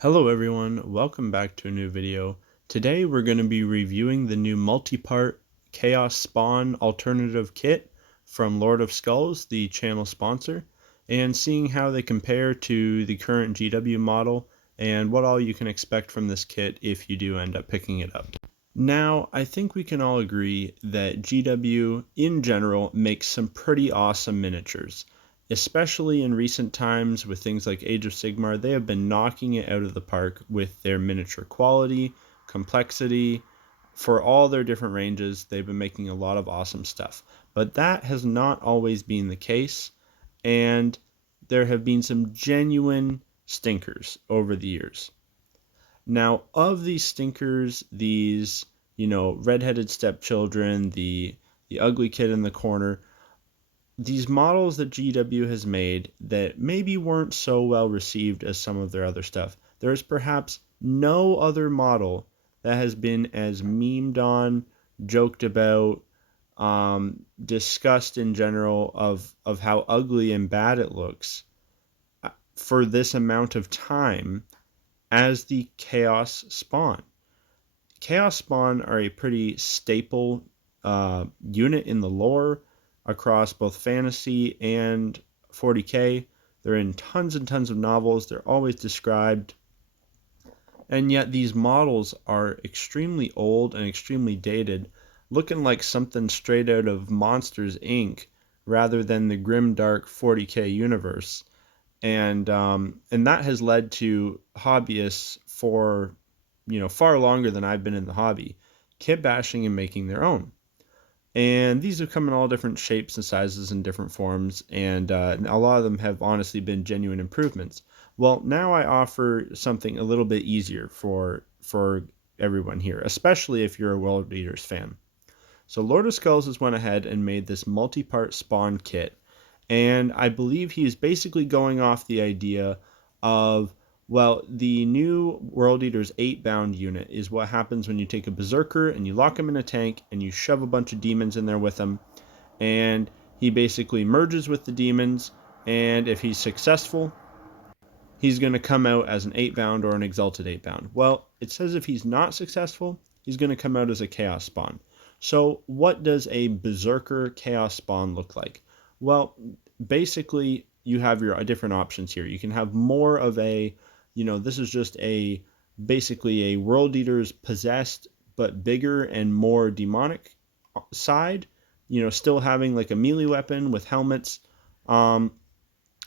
Hello everyone, welcome back to a new video. Today we're going to be reviewing the new multi-part Chaos Spawn alternative kit from Lord of Skulls, the channel sponsor, and seeing how they compare to the current GW model and what all you can expect from this kit if you do end up picking it up. Now, I think we can all agree that GW in general makes some pretty awesome miniatures. Especially in recent times with things like Age of Sigmar, they have been knocking it out of the park with their miniature quality, complexity. For all their different ranges, they've been making a lot of awesome stuff. But that has not always been the case, and there have been some genuine stinkers over the years. Now, of these stinkers, these, redheaded stepchildren, the ugly kid in the corner, these models that GW has made that maybe weren't so well received as some of their other stuff. There is perhaps no other model that has been as memed on, joked about, discussed in general of how ugly and bad it looks for this amount of time as the Chaos Spawn. Chaos Spawn are a pretty staple unit in the lore across both fantasy and 40k. They're in tons and tons of novels. They're always described. And yet these models are extremely old and extremely dated, looking like something straight out of Monsters Inc. rather than the grim dark 40k universe. And that has led to hobbyists for far longer than I've been in the hobby, kit bashing and making their own. And these have come in all different shapes and sizes and different forms, and a lot of them have honestly been genuine improvements. Well, now I offer something a little bit easier for everyone here, especially if you're a World Eaters fan. So Lord of Skulls has went ahead and made this multi-part Spawn kit, and I believe he's basically going off the idea of, well, the new World Eaters 8 bound unit is what happens when you take a Berserker and you lock him in a tank and you shove a bunch of demons in there with him, and he basically merges with the demons, and if he's successful, he's going to come out as an 8 bound or an Exalted 8 bound. Well, it says if he's not successful, he's going to come out as a Chaos Spawn. So what does a Berserker Chaos Spawn look like? Well, basically, you have your different options here. You can have more of a, this is just basically a World Eaters possessed but bigger and more demonic side. Still having like a melee weapon with helmets, or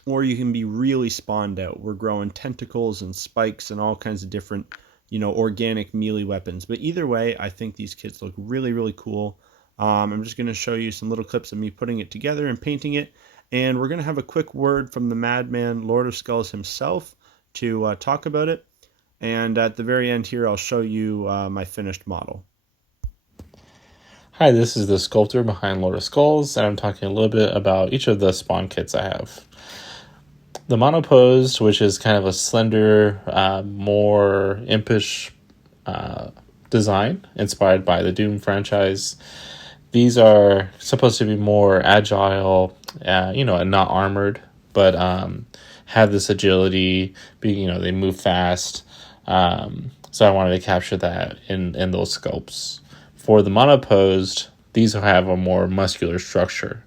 you can be really spawned out. We're growing tentacles and spikes and all kinds of different, organic melee weapons. But either way, I think these kits look really, really cool. I'm just going to show you some little clips of me putting it together and painting it. And we're going to have a quick word from the madman, Lord of Skulls himself, to talk about it. And at the very end here, I'll show you my finished model. Hi, this is the sculptor behind Lord of Skulls, and I'm talking a little bit about each of the spawn kits I have. The Monoposed, which is kind of a slender, more impish design inspired by the Doom franchise. These are supposed to be more agile, and not armored, but have this agility, they move fast. So I wanted to capture that in those sculpts. For the Monoposed, these have a more muscular structure.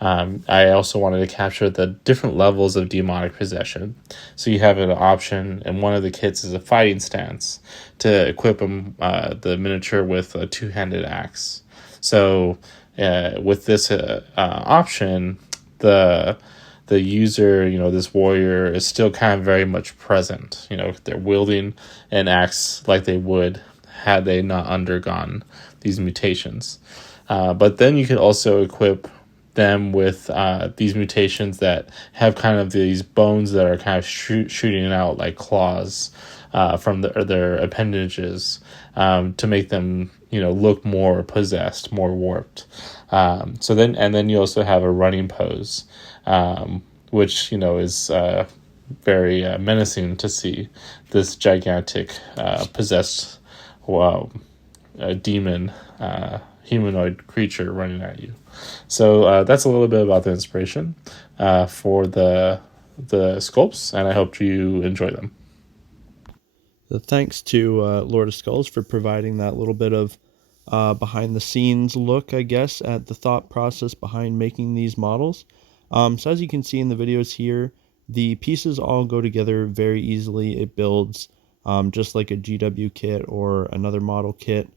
I also wanted to capture the different levels of demonic possession. So you have an option, and one of the kits is a fighting stance to equip the miniature with a two-handed axe. So with this option, the user, this warrior, is still kind of very much present. They're wielding an axe like they would had they not undergone these mutations. But then you could also equip them with these mutations that have kind of these bones that are kind of shooting out like claws from their appendages, to make them look more possessed, more warped. Then you also have a running pose, which is very menacing to see this gigantic possessed demon humanoid creature running at you. So that's a little bit about the inspiration for the sculpts, and I hope you enjoy them. Thanks to Lord of Skulls for providing that little bit of behind the scenes look, I guess, at the thought process behind making these models. So as you can see in the videos here, the pieces all go together very easily. It builds just like a GW kit or another model kit.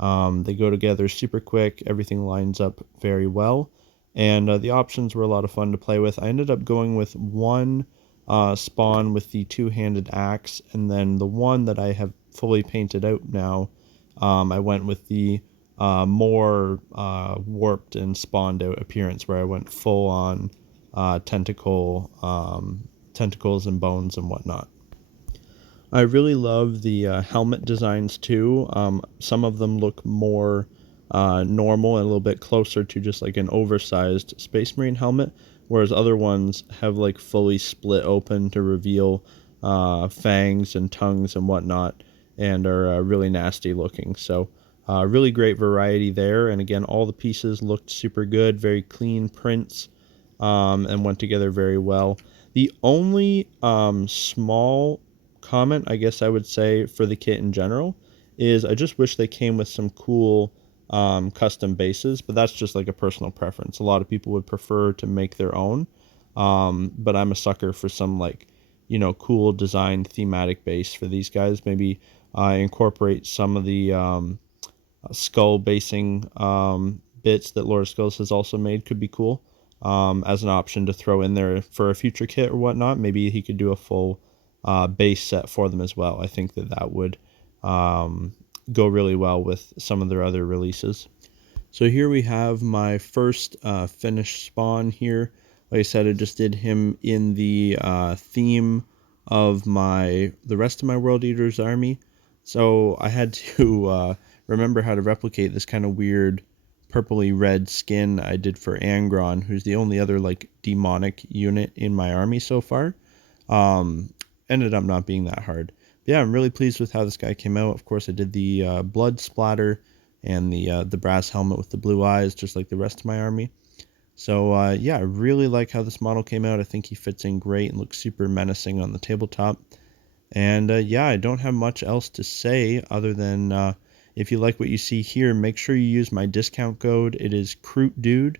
They go together super quick. Everything lines up very well. And the options were a lot of fun to play with. I ended up going with one spawn with the two-handed axe, and then the one that I have fully painted out now, I went with the more warped and spawned out appearance, where I went full on tentacles and bones and whatnot. I really love the helmet designs too. Some of them look more normal and a little bit closer to just like an oversized Space Marine helmet, whereas other ones have like fully split open to reveal fangs and tongues and whatnot, and are really nasty looking. So really great variety there. And again, all the pieces looked super good, very clean prints, and went together very well. The only small comment, I guess I would say, for the kit in general is I just wish they came with some cool custom bases, but that's just like a personal preference. A lot of people would prefer to make their own, but I'm a sucker for some like, cool design thematic base for these guys. Maybe incorporate some of the skull basing bits that Lord of Skulls has also made could be cool, as an option to throw in there for a future kit or whatnot. Maybe he could do a full base set for them as well. I think that would go really well with some of their other releases. So here we have my first finished spawn here. Like I said, I just did him in the theme of the rest of my World Eaters army. So I had to remember how to replicate this kind of weird purpley red skin I did for Angron, who's the only other like demonic unit in my army so far. Ended up not being that hard. But yeah, I'm really pleased with how this guy came out. Of course, I did the blood splatter and the brass helmet with the blue eyes, just like the rest of my army. So yeah, I really like how this model came out. I think he fits in great and looks super menacing on the tabletop. And yeah, I don't have much else to say other than if you like what you see here, make sure you use my discount code. It is CRUTDUDE.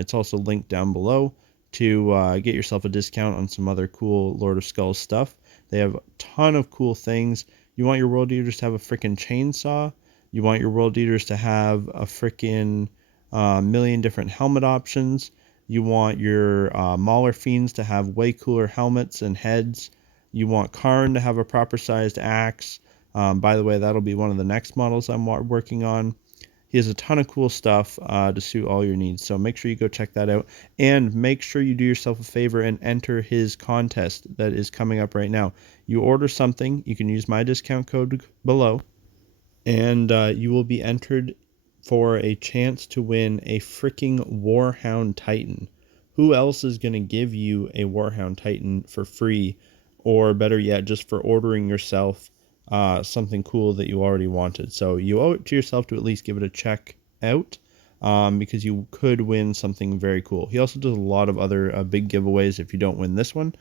It's also linked down below to get yourself a discount on some other cool Lord of Skulls stuff. They have a ton of cool things. You want your World Eaters to have a freaking chainsaw. You want your World Eaters to have a freaking million different helmet options. You want your Mauler Fiends to have way cooler helmets and heads. You want Karn to have a proper sized axe. By the way, that'll be one of the next models I'm working on. He has a ton of cool stuff to suit all your needs, so make sure you go check that out. And make sure you do yourself a favor and enter his contest that is coming up right now. You order something, you can use my discount code below, and you will be entered for a chance to win a freaking Warhound Titan. Who else is going to give you a Warhound Titan for free, or better yet, just for ordering yourself something cool that you already wanted? So you owe it to yourself to at least give it a check out, because you could win something very cool. He also does a lot of other big giveaways if you don't win this one,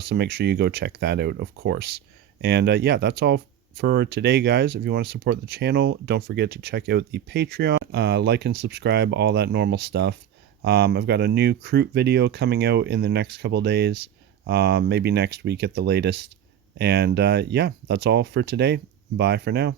so make sure you go check that out, of course. And yeah, that's all for today, guys. If you want to support the channel, don't forget to check out the Patreon, like and subscribe, all that normal stuff. I've got a new Crute video coming out in the next couple days, maybe next week at the latest. And yeah, that's all for today. Bye for now.